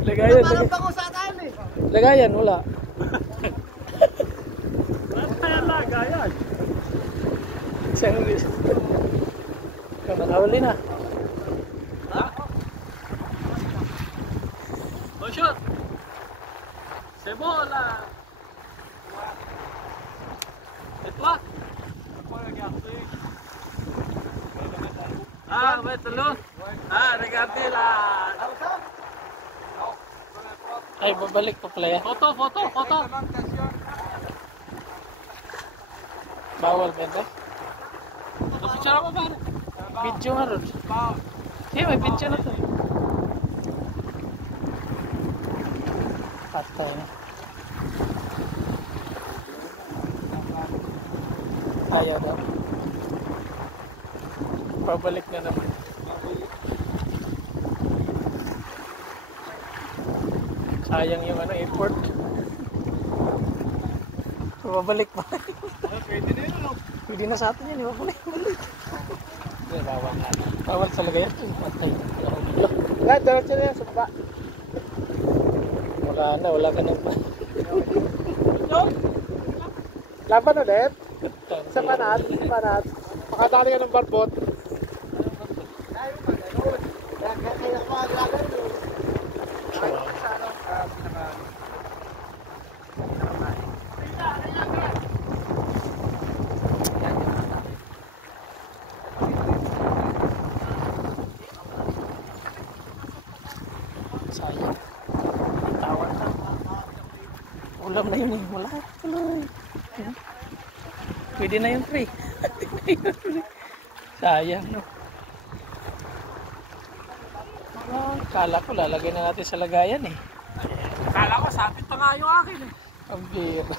Lagayan. Parang bako sa atin eh. Lagayan, wala. Lagayan, lagayan. Siyang nakahuli na. Oh, shoot. Sebola. Ito. Betul. Regardez la. Ay, babalik pa pala yan. Foto. Bawal ba ito? Picture apa ba? Video nga ron. Sige, may video na to. Patay na. Ayaw daw. Pabalik na naman. Sayang yung effort. Pabalik pa. Pwede na yun. Pwede na sa atin yan. Balik. Bawal na. Bawal sa lagayan. Patay. Lahat, diretso na yan sa baba. Wala ka nang pa. Laban ulit. Sa panat. Makadali ka ng barbot. Kaya makaglagan yun. Sayang. Tawar na. Ulam na yun eh. Wala. Pwede na yung free. Sayang no. Kala ko lalagay na natin sa lagayan eh. Kala ko sapit pa nga yung akin eh. Ang bira.